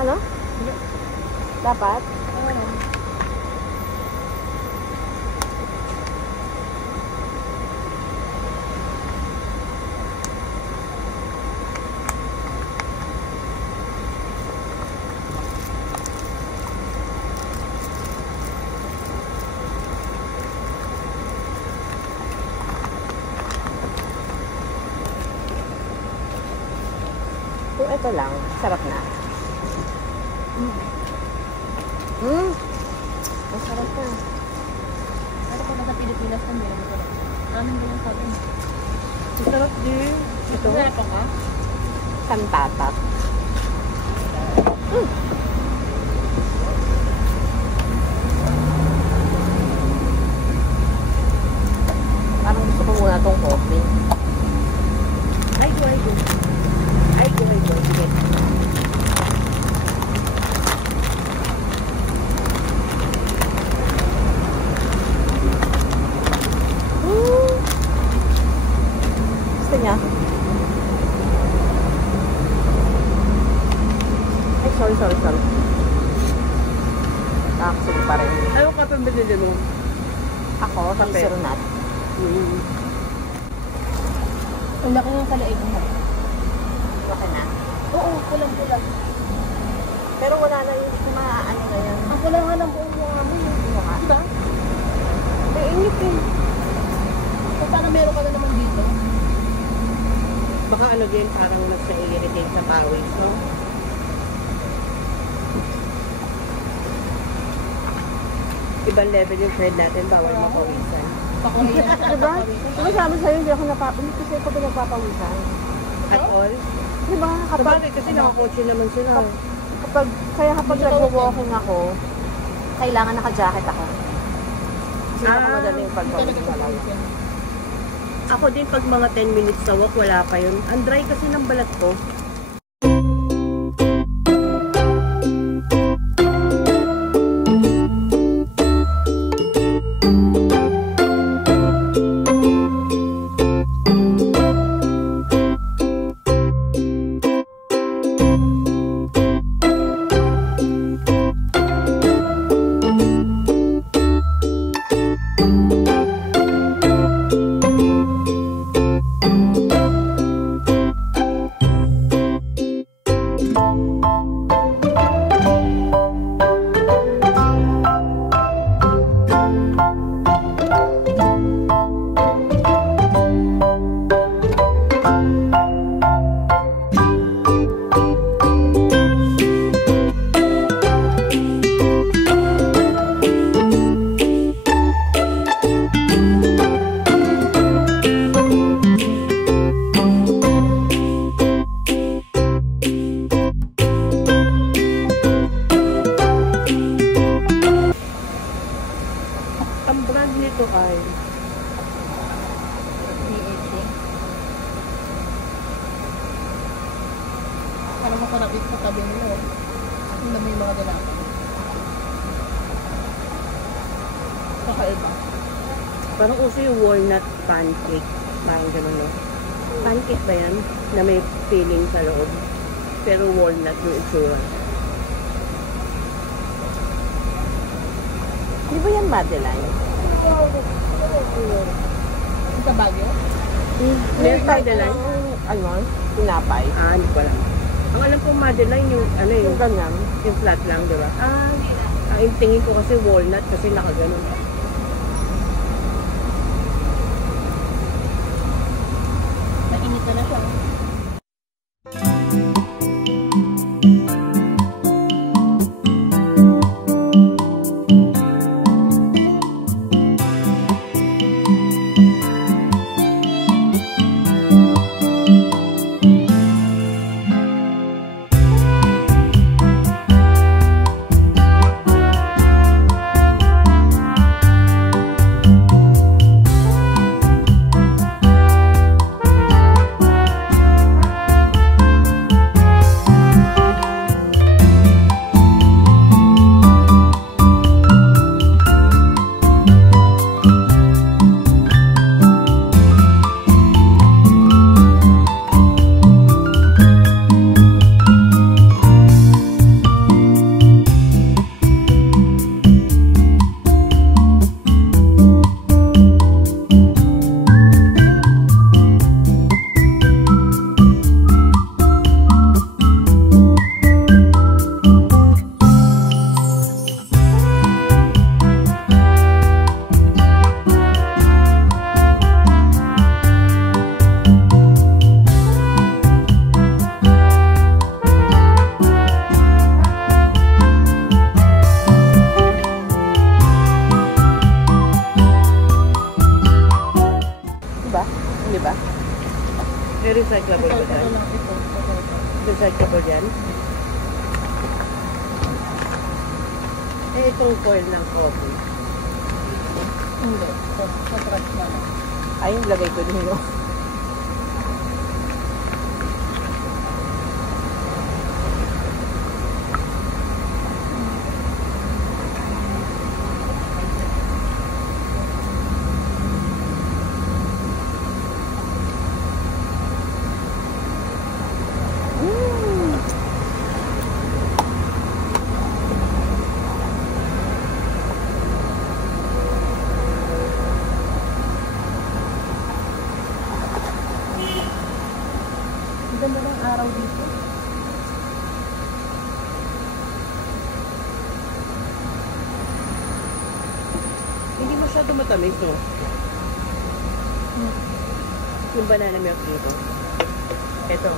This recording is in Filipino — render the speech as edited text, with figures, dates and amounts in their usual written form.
Ano? Dapat? Kung ito lang, sarap na. Masarap na. Pero kung nasa Pilipinas kami, namin ba yung sabi? Masarap din. Ito? Ito ka? Kantatak. Parang gusto ko muna itong coffee. Ay, go. Sige. Gusto niya? Ay, sorry. Actually, pa rin. Ayaw ka pang bilili mo. Ako, hazelnut. Ang laki ng kalaig mo. Okay na. Oo, kulang-kulang. Pero wala na yung kumaano ngayon. Ang kulang nga ng buong mga mo. Diba? May init eh. So, paano meron ka na naman dito? Baka ano din, parang nasa-irritate sa pawis, no? Ibang level yung thread natin, bawal mapawisan. Pakuhin na. Diba? Diba sabi sa'yo, hindi ako napapawisan. Kasi ako pinagpapawisan. At all? Diba? Sabagay, kasi nakakotse naman sila. Kaya kapag nag-walking ako, kailangan naka-jacket ako. Kasi nakamadaling yung pagpawis malawa. Ako din, pag mga 10 minutes sa walk, wala pa yun. Ang dry kasi ng balat ko. Ang brand nito ay Parang masarap ito sa tabi nila. Ang dami yung mga dalatan. Kakaiba. parang uso yung walnut pancake. Parang gano'n, no? Pancake ba yan? Na may filling sa loob. Pero walnut yung itsura. Di ba yan Madeline? Sa Baguio? Meron Madeline? Ano? Tinapay. Hindi ko alam. Ang alam ko Madeline yung, ano Yung ganyan. yung flat lang, di ba? Yung tingin ko kasi walnut kasi nakaganon. Nainit na siya. May recyclable ba Ito yan? lang ito. Recyclable yan? Eh, itong foil ng coffee. Hindi. Ito. Sa trash na lang. Ay, lagay ko din yun. Ang ganda ng araw dito. Hindi masyado matamis, no? Yung banana milk dito. Ito,